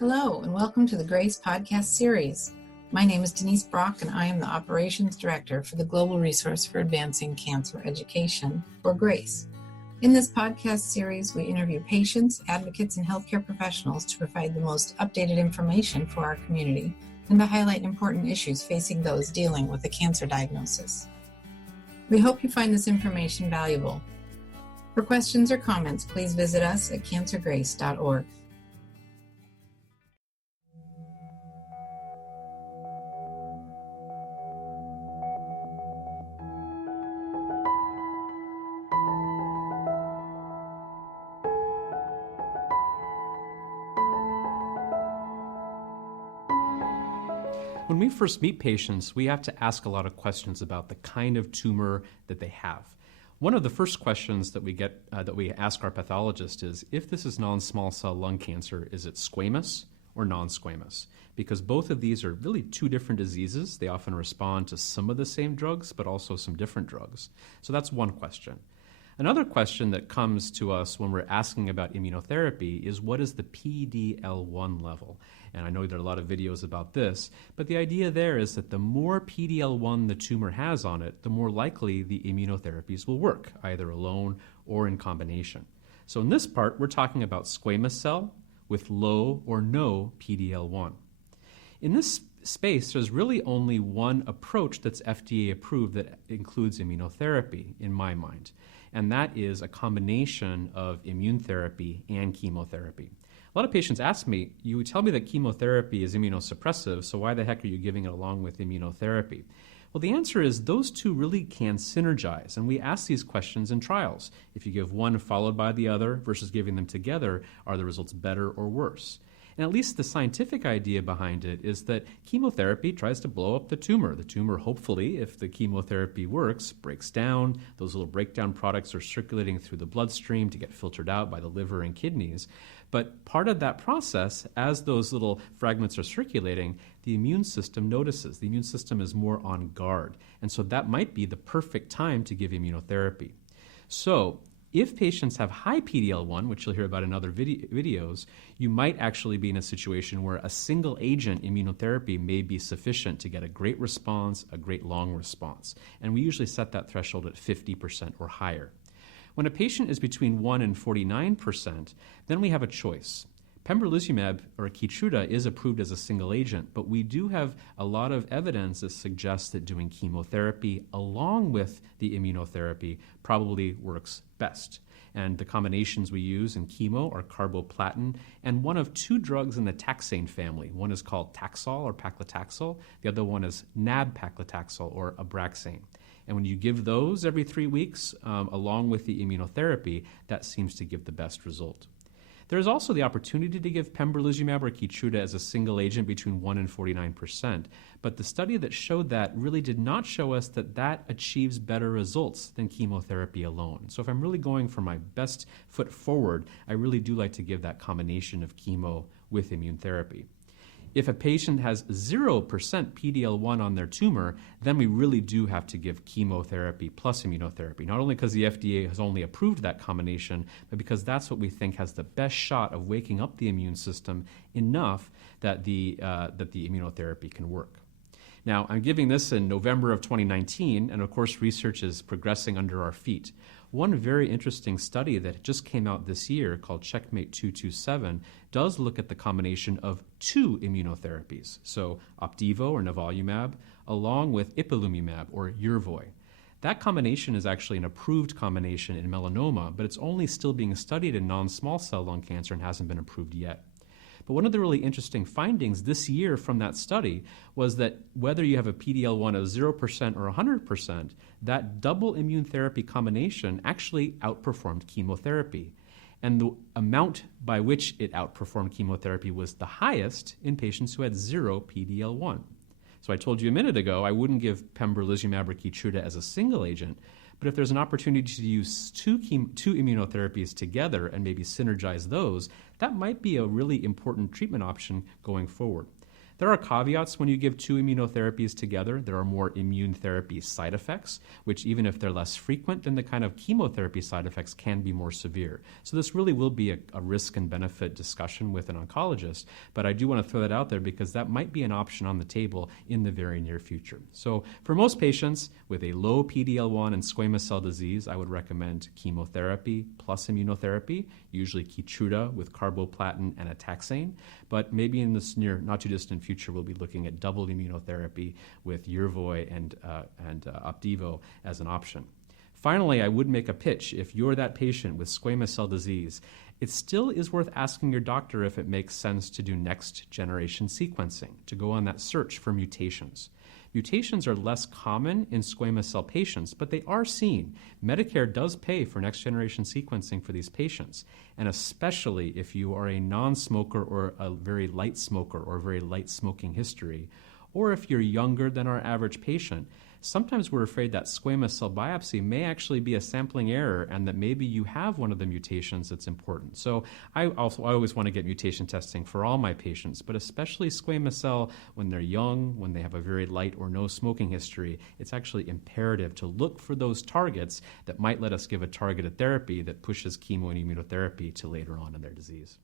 Hello, and welcome to the GRACE podcast series. My name is Denise Brock, and I am the Operations Director for the Global Resource for Advancing Cancer Education, or GRACE. In this podcast series, we interview patients, advocates, and healthcare professionals to provide the most updated information for our community and to highlight important issues facing those dealing with a cancer diagnosis. We hope you find this information valuable. For questions or comments, please visit us at cancergrace.org. When we first meet patients, we have to ask a lot of questions about the kind of tumor that they have. One of the first questions that we ask our pathologist is, if this is non-small cell lung cancer, is it squamous or non-squamous? Because both of these are really two different diseases. They often respond to some of the same drugs, but also some different drugs. So that's one question. Another question that comes to us when we're asking about immunotherapy is, what is the PD-L1 level? And I know there are a lot of videos about this, but the idea there is that the more PD-L1 the tumor has on it, the more likely the immunotherapies will work, either alone or in combination. So in this part, we're talking about squamous cell with low or no PD-L1. In this space, there's really only one approach that's FDA approved that includes immunotherapy, in my mind, and that is a combination of immune therapy and chemotherapy. A lot of patients ask me, you tell me that chemotherapy is immunosuppressive, so why the heck are you giving it along with immunotherapy? Well, the answer is those two really can synergize, and we ask these questions in trials. If you give one followed by the other versus giving them together, are the results better or worse? And at least the scientific idea behind it is that chemotherapy tries to blow up the tumor. The tumor, hopefully, if the chemotherapy works, breaks down. Those little breakdown products are circulating through the bloodstream to get filtered out by the liver and kidneys. But part of that process, as those little fragments are circulating, the immune system notices. The immune system is more on guard. And so that might be the perfect time to give immunotherapy. So if patients have high PD-L1, which you'll hear about in other videos, you might actually be in a situation where a single agent immunotherapy may be sufficient to get a great response, a great long response. And we usually set that threshold at 50% or higher. When a patient is between 1 and 49%, then we have a choice. Pembrolizumab, or Keytruda, is approved as a single agent, but we do have a lot of evidence that suggests that doing chemotherapy along with the immunotherapy probably works best. And the combinations we use in chemo are carboplatin and one of two drugs in the taxane family. One is called Taxol or paclitaxel. The other one is nab-paclitaxel or Abraxane. And when you give those every 3 weeks along with the immunotherapy, that seems to give the best result. There's also the opportunity to give pembrolizumab or Keytruda as a single agent between 1 and 49%, but the study that showed that really did not show us that that achieves better results than chemotherapy alone. So if I'm really going for my best foot forward, I really do like to give that combination of chemo with immune therapy. If a patient has 0% PD-L1 on their tumor, then we really do have to give chemotherapy plus immunotherapy, not only because the FDA has only approved that combination, but because that's what we think has the best shot of waking up the immune system enough that the immunotherapy can work. Now, I'm giving this in November of 2019, and of course research is progressing under our feet. One very interesting study that just came out this year called Checkmate 227 does look at the combination of two immunotherapies, so Opdivo or nivolumab, along with ipilimumab or Yervoy. That combination is actually an approved combination in melanoma, but it's only still being studied in non-small cell lung cancer and hasn't been approved yet. But one of the really interesting findings this year from that study was that whether you have a PD-L1 of 0% or 100%, that double immune therapy combination actually outperformed chemotherapy. And the amount by which it outperformed chemotherapy was the highest in patients who had 0 PD-L1. So I told you a minute ago I wouldn't give pembrolizumab or Keytruda as a single agent, but if there's an opportunity to use two immunotherapies together and maybe synergize those, that might be a really important treatment option going forward. There are caveats when you give two immunotherapies together. There are more immune therapy side effects, which even if they're less frequent than the kind of chemotherapy side effects can be more severe. So this really will be a risk and benefit discussion with an oncologist, but I do want to throw that out there because that might be an option on the table in the very near future. So for most patients with a low PD-L1 and squamous cell disease, I would recommend chemotherapy plus immunotherapy, usually Keytruda with carboplatin and a taxane, but maybe in this near, not too distant future, we'll be looking at double immunotherapy with Yervoy and Opdivo as an option. Finally, I would make a pitch. If you're that patient with squamous cell disease, it still is worth asking your doctor if it makes sense to do next generation sequencing, to go on that search for mutations. Mutations are less common in squamous cell patients, but they are seen. Medicare does pay for next generation sequencing for these patients, and especially if you are a non-smoker or a very light smoker or very light smoking history, or if you're younger than our average patient. Sometimes we're afraid that squamous cell biopsy may actually be a sampling error and that maybe you have one of the mutations that's important. So I always want to get mutation testing for all my patients, but especially squamous cell when they're young, when they have a very light or no smoking history. It's actually imperative to look for those targets that might let us give a targeted therapy that pushes chemo and immunotherapy to later on in their disease.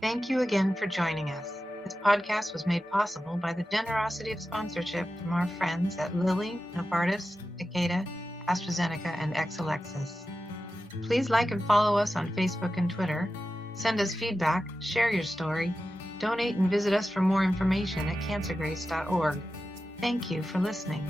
Thank you again for joining us. This podcast was made possible by the generosity of sponsorship from our friends at Lilly, Novartis, Takeda, AstraZeneca, and Exelixis. Please like and follow us on Facebook and Twitter. Send us feedback, share your story, donate and visit us for more information at cancergrace.org. Thank you for listening.